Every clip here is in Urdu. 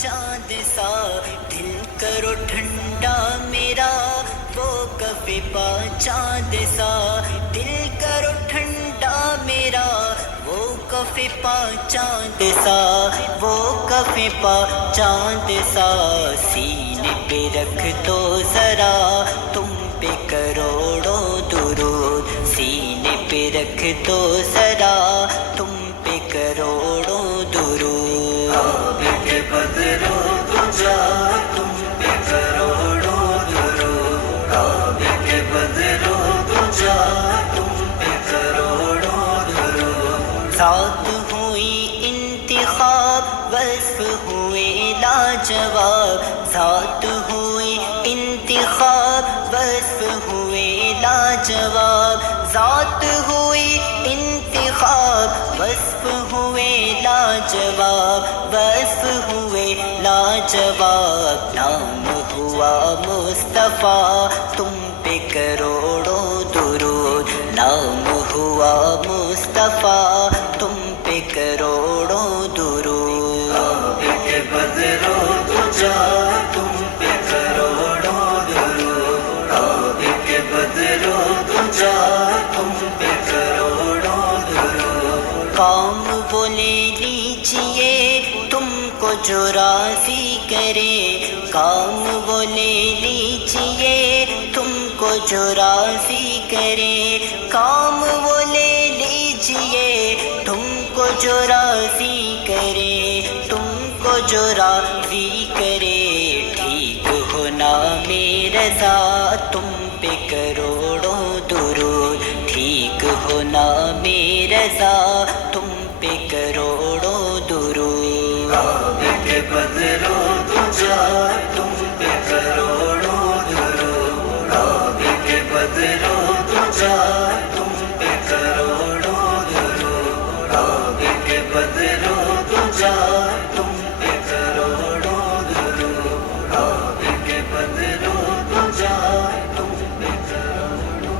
چاند سا دل کرو ٹھنڈا میرا وہ کفے پا چاند سا دل کرو ٹھنڈا میرا وہ کفے پا چاند سا وہ کفے پا چاند سا سینے پہ رکھ دو ذرا تم پہ کروڑوں درود سینے پہ رکھ دو ذرا تم پہ کروڑوں درود بدرو تجا تم پہ کروڑوں درود کعبے کے بدرو تجا تم پہ کروڑوں درود ذات ہوئی انتخاب وصف ہوئے لاجواب ذات ہوئی انتخاب وصف ہوئے لاجواب ذات ہوئی انتخاب وصف ہوئے لاجواب وصف ہوئے لاجواب نام ہوا مصطفیٰ تم پہ کروڑوں درود نام ہوا مصطفیٰ تم پہ کروڑوں درود کعبے کے بدرو تجا تم پہ کروڑوں درود کعبے کے بدرو تجا تم پہ کروڑوں درود کام وہ لے لیجئے تم کو جو راضی کرے کام وہ لے لیجئے تم کو جو راضی کرے کام وہ لے لیجئے تم کو جو راضی کرے تم کو جو راضی کرے ٹھیک ہونا میرا رضا تم پہ کروڑوں درود ٹھیک ہونا میرا رضا تم پہ کروڑوں درود کعبے کے بدرو تجا تم پہ کروڑوں درود کعبے کے بدرو تجا تم پہ کروڑوں درود کعبے کے بدرو تجا تم پہ کروڑوں درود کعبے کے بدرو تجا تم پہ کروڑوں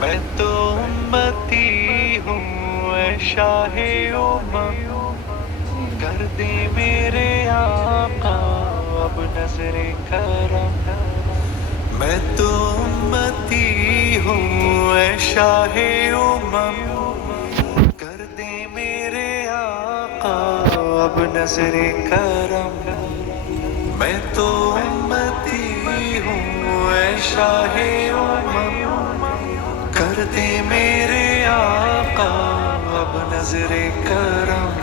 میں تو امتی ہوں اے شاہ امم، کر دے میرے آقا اب نظر کرم. میں تو امتی ہوں اے شاہ امم، کر دے میرے آقا اب نظر کرم. میں تو امتی ہوں اے شاہ امم، کر دے میرے آقا اب نظر کرم.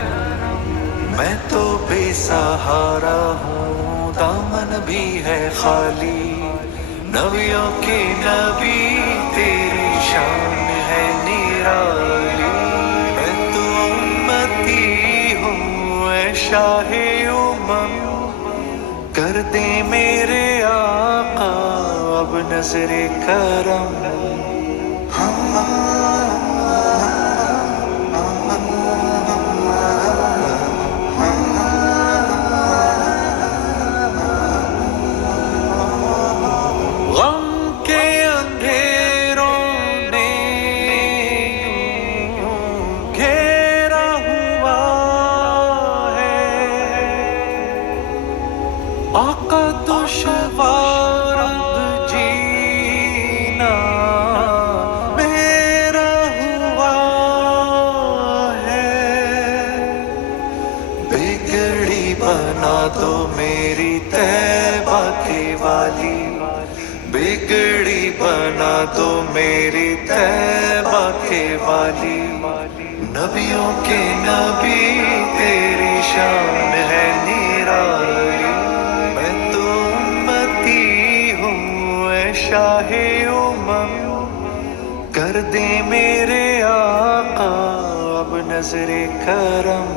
میں تو بے سہارا ہوں دامن بھی ہے خالی، نبیوں کے نبی تیری شان ہے نرالی. میں تو امتی ہوں اے شاہ امم، کر دے میرے آقا اب نظر کرم. غم کے اندھیروں نے یوں گھیرا ہوا ہے، آقا دشوار اب جینا میرا ہوا ہے. بگڑی بنا دو میری طیبہ کے والی، بگڑی بنا دو میری طیبہ کے والی. نبیوں کے نبی تیری شان ہے نرالی. میں تو امتی ہوں اے شاہ امم، کر دے میرے آقا اب نظر کرم.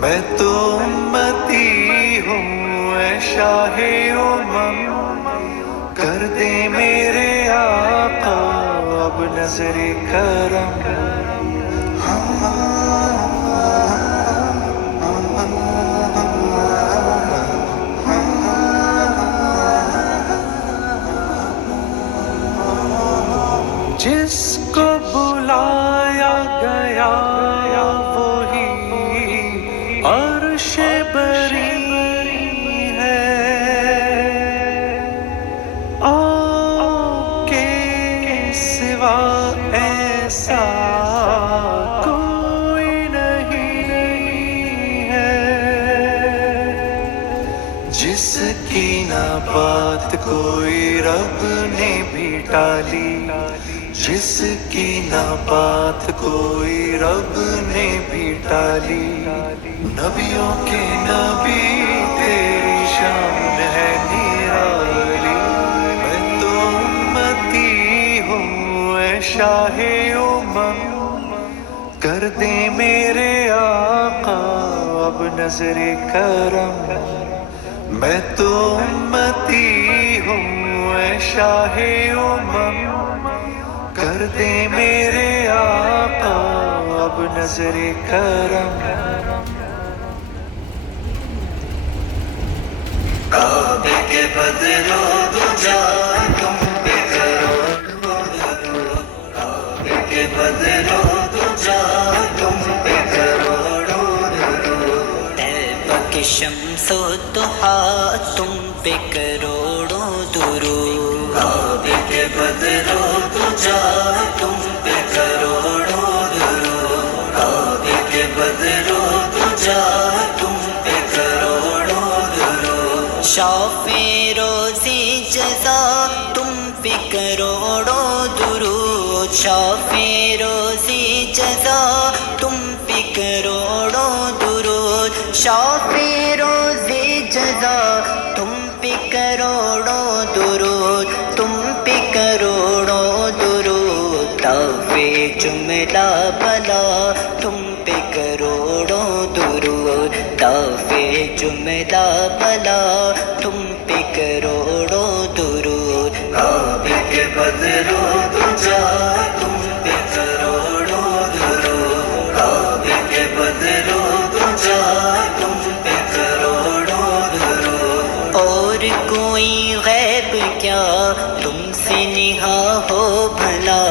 میں تو امتی ہوں اے شاہ امم، کر دے میرے آقا اب نظر کرم. جس کو بلایا گیا وہی عرش بری ہے، آپ کے سوا ایسا کوئی نہیں ہے. جس کی نہ بات کوئی رب نے بھی ٹالی، جس کی نہ بات کوئی رب نے بھی ٹالی. نبیوں کے نبی تیری شان ہے نرالی. میں تو امتی ہوں اے شاہ امم، کر دے میرے آقا اب نظر کرم. میں تو امتی ہوں اے شاہ امم، کر دے میرے آقا اب نظر کرم. کعبے کے بدلو دجا تم پہ کرو، کعبے کے بدلو دجا تم پہ کروڑوں درود. طیبہ کے شمس و ضحیٰ تم پہ کروڑوں درود. کعبے کے بدلو دجا تم پہ کروڑوں درود. کعبے کے بدلو دجا تم پہ کروڑوں درود. شافع روزی جزا تم پہ کروڑوں درود. شافع روزی جزا تم پہ کروڑوں درود. شافع روزی جزا تم پہ کروڑوں درود. تم پہ کروڑوں درود. دافع جملہ بلا تم پہ کروڑوں درود. دافع جملہ بلا تم پہ کروڑوں درود. کعبے کے بدلو دجا تم پہ کروڑوں درود. کعبے کے بدلو دجا تم پہ کروڑوں درود. اور کوئی غیب کیا تم سے نہا ہو بھلا،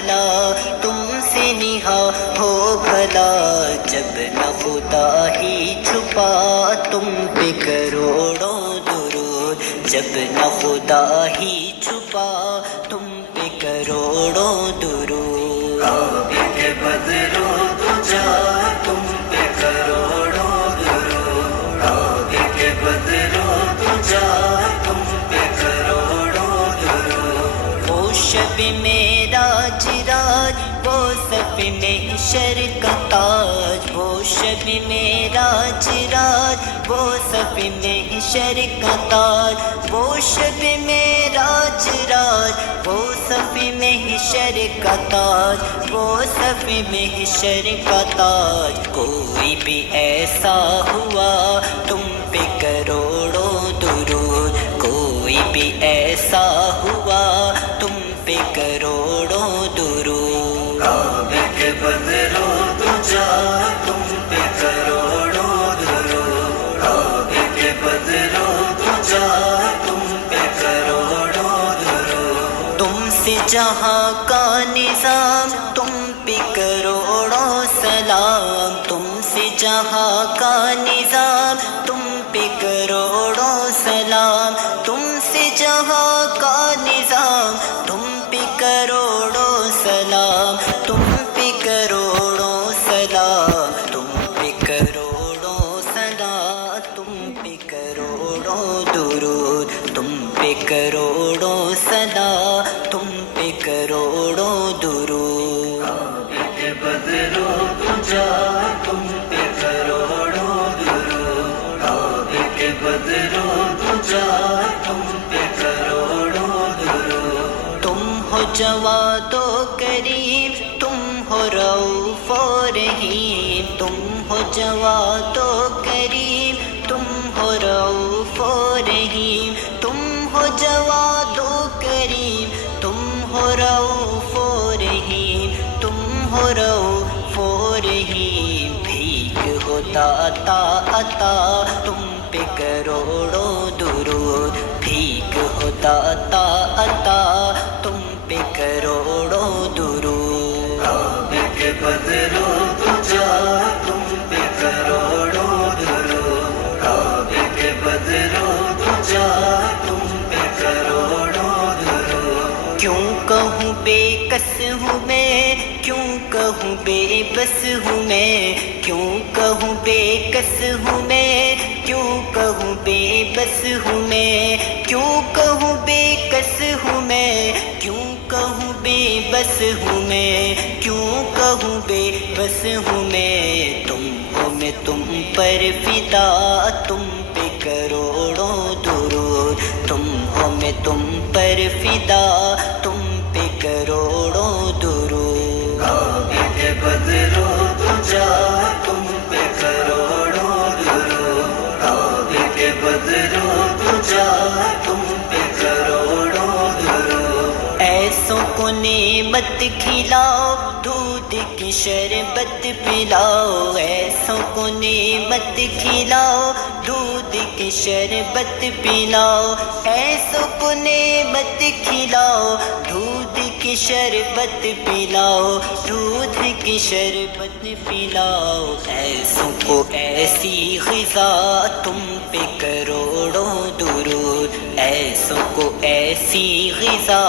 بھلا تم سے نہا ہو بھلا، جب نہ خدا ہی چھپا تم پہ کروڑوں درود، جب نہ خدا ہی چھپا تم پہ کروڑوں درود۔ کعبے کے بدرو تجا تم پہ کروڑوں درود، کعبے کے بدرو تجا تم پہ کروڑوں درود۔ وہ شب معراج راج وہ صف محشر کا تاج، وہ شب معراج راج وہ صف محشر کا تاج، وہ شب معراج راج وہ صف محشر کا تاج، وہ صف محشر کا تاج۔ کوئی بھی ایسا ہوا تم پہ کروڑوں درود، کوئی بھی ایسا ہوا تم پہ کروڑوں درود۔ کعبے کے بدرو تجا تم پہ کروڑوں درود، کعبے کے بدرو تجا تم پہ کروڑوں درود۔ تم سے جہاں کا نظام تم پہ کروڑوں سلام، تم سے جہاں کا نظام تم پہ کروڑوں سلام، تم سے جہاں کا نظام تم پہ کروڑوں سلام، تم پہ کروڑوں سلام، تم پہ کروڑوں سلام، تم پہ کروڑوں درود، تم پہ کروڑوں سلام، تم پہ کروڑوں درود۔ کعبے کے بدرو تجا تم پہ کروڑوں درود، کعبے کے بدرو تجا تم پہ کروڑوں درود۔ تم ہو جواد و کریم، تم ہو رؤوف و رحیم، تم ہو جواد و کریم، تم ہو رؤوف و رحیم، تم ہو جواد و کریم، تم ہو رؤوف و رحیم، تم ہو رؤوف و رحیم۔ بھیک ہو داتا عطا تم پہ کروڑوں درود، بھیک ہو داتا عطا تم پہ کروڑوں درود۔ کعبے کے بدرو تجا تم پہ کروڑوں درود، کعبے کے بدرو تجا تم پہ کروڑوں درود۔ کیوں کہوں بے کس ہوں میں، کیوں کہوں بے بس ہوں میں، کیوں کہوں بے کس ہوں میں، کیوں کہوں بے بس ہوں میں، کیوں کہوں بے کس ہوں میں، کیوں کہوں بے بس ہوں میں، کیوں کہوں بے بس ہوں میں۔ تم ہو میں تم پر فدا تم پہ کروڑوں درود، تم ہو میں تم پر فدا تم پہ کروڑوں درود۔ کعبے کے بدرو تجا تم پہ کروڑوں درود، کعبے کے بدرو تجا تم پہ کروڑوں درود۔ ایسوں کو نعمت کھلاؤ دودھ کی شربت پلاؤ، ایسوں کو نعمت کھلاؤ دودھ کی شربت پلاؤ، ایسوں کو نعمت کھلاؤ دودھ کی شربت پلاؤ، دودھ کی شربت پلاؤ۔ ایسوں کو ایسی غذا تم پہ کروڑوں درود، ایسوں کو ایسی غذا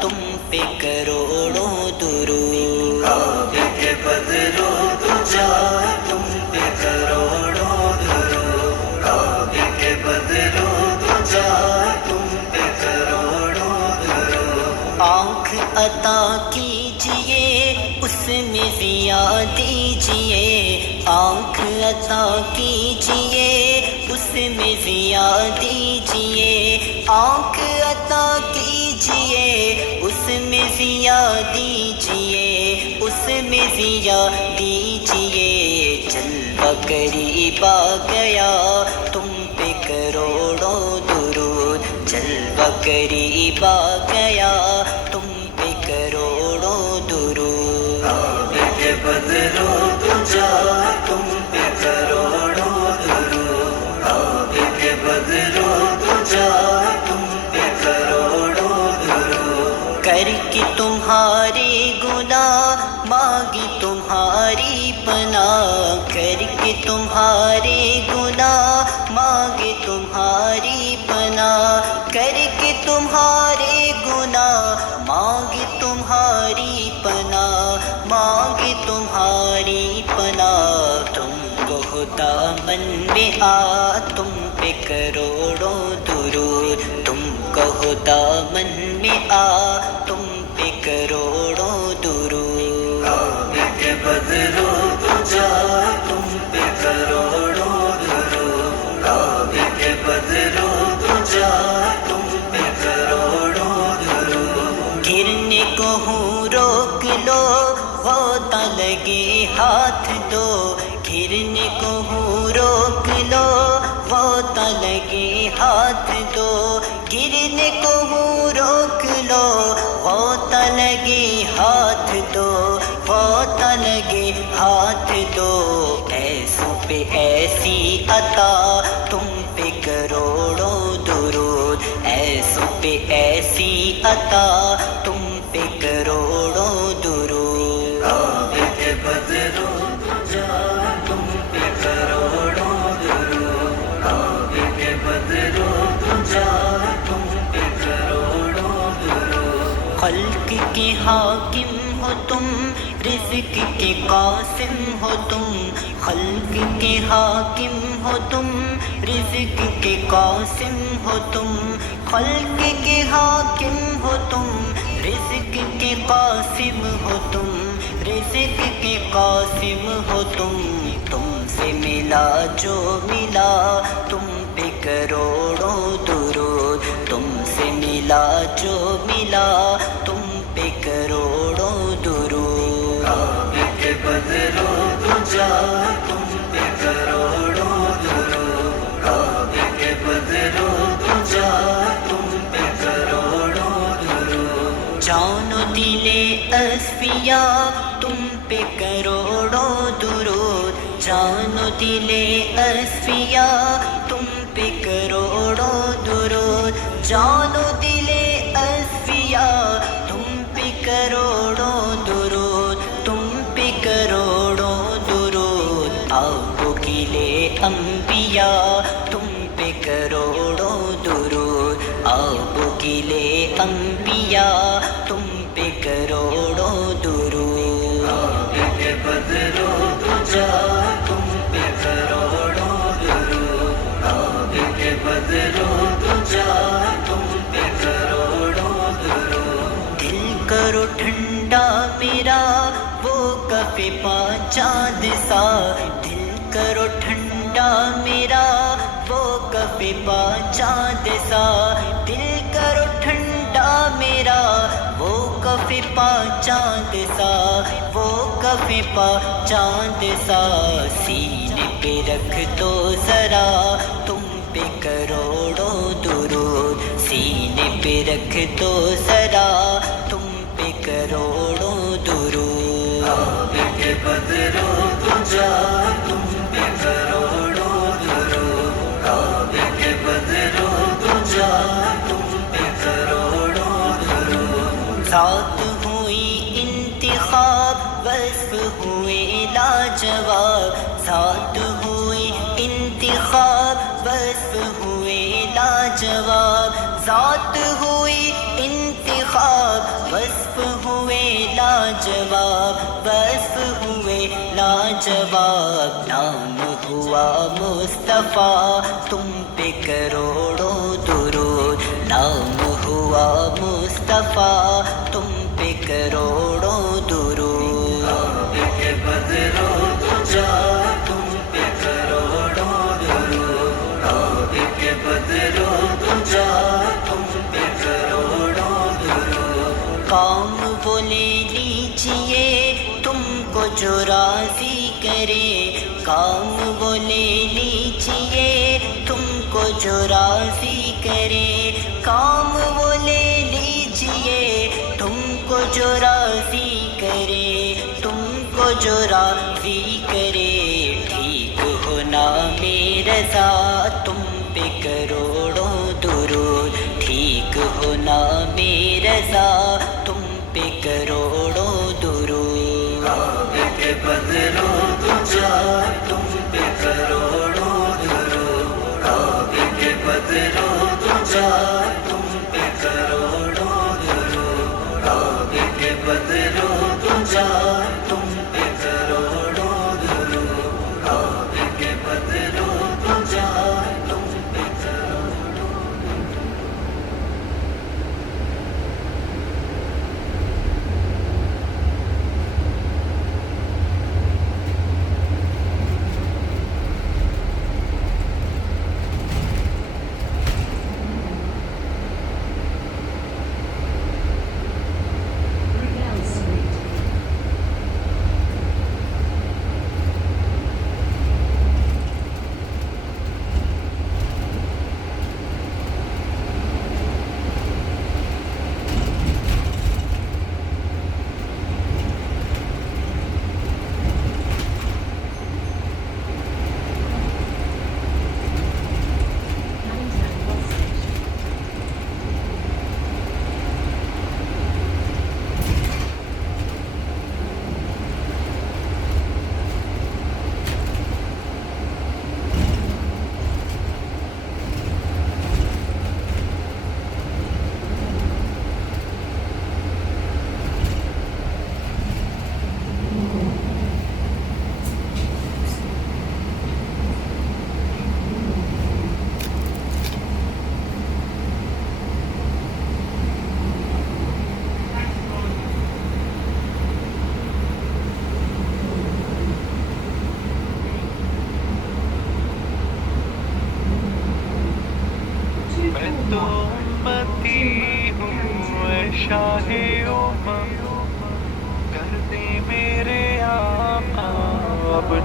تم پہ کروڑوں درود۔ کعبے کے بدرو تجا تم پہ کروڑوں درود، کعبے کے بدرو تجا تم پہ کروڑوں درود۔ آنکھ عطا کیجئے اس میں ضیا دیجئے، آنکھ عطا کیجئے اس میں ضیا دیجئے، آنکھ عطا کیجئے اس میں ضیا دیجئے، اس میں ضیا دیجئے۔ جلوہ قریب آ گیا تم پہ کروڑوں درود، جلوہ قریب آ گیا تم پہ کروڑوں درود۔ کعبے کے بدرو تجا تم پہ کروڑوں درود، کعبے کے بدرو تجا تم پہ کروڑوں درود۔ کر کے تمہارے تمہارے گناہ مانگے تمہاری پناہ، کر کے تمہارے گناہ مانگے تمہاری پناہ، مانگے تمہاری پناہ۔ تم کو دامن میں آ تم پہ کروڑوں درود، تم کو دامن میں آ تم پہ کروڑوں درود۔ عابد بدرو تجا تم پہ کروڑوں درود، عابد بدرو تجا تم پہ کروڑوں درود۔ گرنے کو ہوں روک لو غوطہ لگے ہاتھ دو، گرنے کو ہوں روک لو غوطہ لگے ہاتھ دو، گرنے کو ہوں روک لو غوطہ لگے ہاتھ دو، غوطہ لگے ہاتھ دو۔ ایسوں پہ ایسی عطا تم پہ کروڑوں درود، ایسوں پہ ایسی عطا تم پہ کروڑوں درود۔ عابد بدرو تجا تم پہ کروڑوں درود، عابد بدرو تجا تم پہ کروڑوں درود۔ خلق کے حاکم ہو تم، رزق کے قاسم ہو تم، خلق کے حاکم ہو تم، رزق کے قاسم ہو تم، خلق کے حاکم ہو تم، رزق کے قاسم ہو تم، رزق کے قاسم ہو تم۔ تم سے ملا جو ملا تم پہ کروڑوں درود، تم سے ملا جو ملا تم پہ کروڑوں درود۔ عابد بدرو تجا تم پہ کروڑوں درود، عابد بدرو تجا تم پہ کروڑوں درود۔ جان و دل اصفیاء تم پہ کروڑوں درود، جان و دل اصفیاء تم پہ کروڑوں درود، جان و دل اصفیاء تم پہ کروڑوں درود، تم پہ کروڑوں درود۔ آپ کے لیے انبیاء تم پہ کروڑوں درود، آپ کے لیے انبیاء تم پہ کروڑوں درود۔ عابد بدرو تجا تم پہ کروڑوں درود، عابد بدرو تجا تم پہ کروڑوں درود۔ دل کرو ٹھنڈا میرا وہ کف پا چاند سا، دل کرو ٹھنڈا میرا وہ کف پا چاند سا، دل کرو ٹھنڈا میرا وہ کف پا چاند سا، وہ کف پا چاند سا۔ سینے پہ رکھ دو ذرا تم پہ کروڑوں درود، سینے پہ رکھ دو ذرا تم پہ کروڑوں درود۔ عابد بدرو تجا تم پہ کروڑوں درود، عابد بدرو تجا تم پہ کروڑوں درود۔ ذات ہوئی انتخاب وصف ہوئے لاجواب، ذات ہوئی انتخاب وصف ہوئے لاجواب، ذات ہوئی انتخاب وصف ہوئے لاجواب، وصف ہوئے لاجواب۔ نام ہوا مصطفیٰ تم پہ کروڑوں درود، نام ہوا مصطفیٰ تم پہ کروڑوں درود۔ عابد بدرو تجا تم پہ کروڑوں درود، عابد بدرو تجا تم پہ کروڑوں درود۔ کام وہ لے لیجئے تم کو جو راضی کرے، کام وہ لے لیجئے تم کو جو راضی کرے، کام وہ لے لیجئے تم کو جو راضی کرے، تم کو جو راضی کرے۔ ٹھیک ہونا میرا رضا تم پہ کروڑوں درود، ٹھیک ہونا میرا رضا تم پہ کروڑوں درود۔ عابد بدرو تجا تم پہ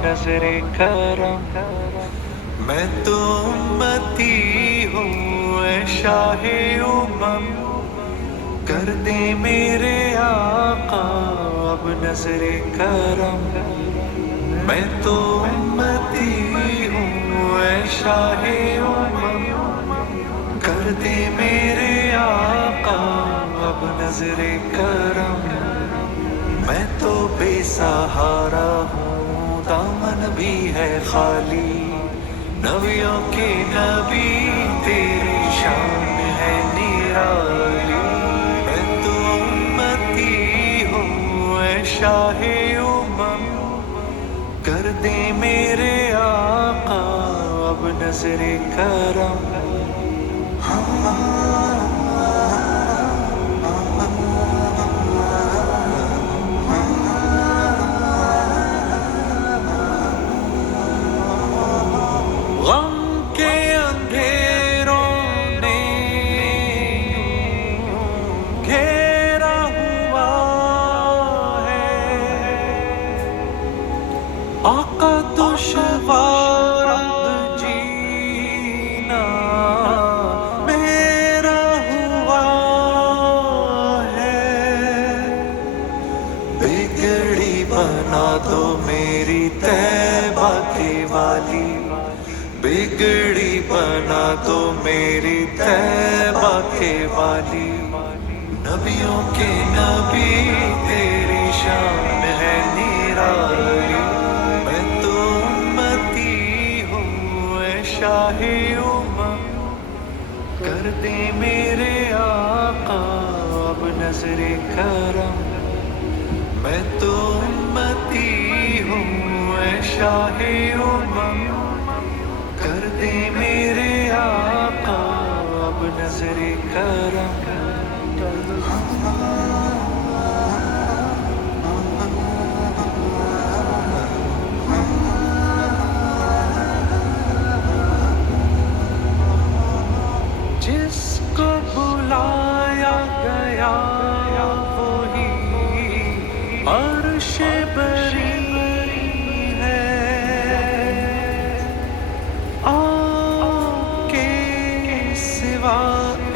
نظر کرم میں تو امتی ہوں اے شاہ امم کر دے میرے آقا اب نظر کرم میں تو امتی ہوں اے شاہ امم کر دے میرے آقا اب نظر کرم میں تو بے سہارا ہوں دامن بھی ہے خالی نبیوں کے نبی تیری شان ہے نرالی میں تو امتی ہوں اے شاہ امم کر دے میرے آقا اب نظر کرم غم کے اندھیروں نے گھیرا ہوا ہے آقا دشوار جینا میرا ہوا ہے بگڑی بنا دو میری طیبہ کے والی بگڑی بنا دو میری طیبہ کے والی نبیوں کے نبی تیری شان ہے نرالی میں تو امتی ہوں اے شاہ امم کر دے میرے آقا اب نظر کرم میں تو امتی ہوں اے شاہ امم کر دے میرے آقا اب نظر کرم جس کو بلایا گیا وہی عرش بری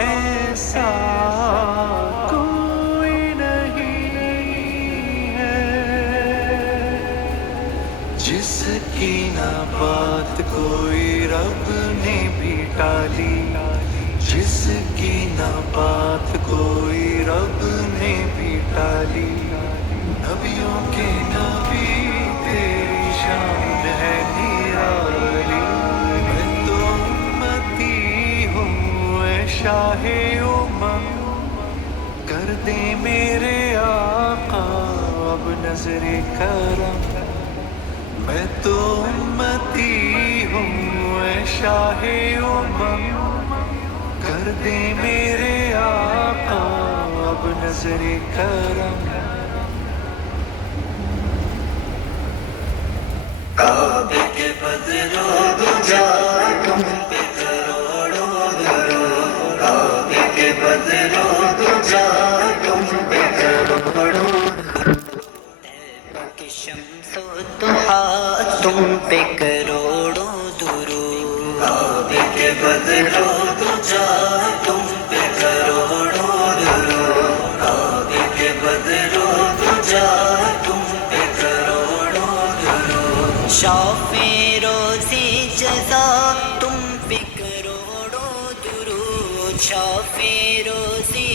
ایسا کوئی نہیں ہے جس کی نہ بات کوئی رب نے بھی ٹالی جس کی نہ بات کوئی رب نے بھی ٹالی نبیوں کے نبی تیری شان ہے نرالی میں تو امتی ہوں اے شاہ امم کر دے میرے آقا اب نظر کرم میں تو امتی ہوں اے شاہ امم کر دے میرے آقا اب نظر کرم کعبے کے بدرو دجا تم پہ کروڑوں درود کعبے کے بدرو دجا تم پہ کروڑوں طیبہ کی شمس و ضحا تم پہ کروڑوں درود کعبے کے بدرو دجا تم پہ کروڑوں درود کعبے کے بدرو دجا تم پہ کروڑوں درود شافع روزی جزا تم پہ کروڑوں درود شافع روزی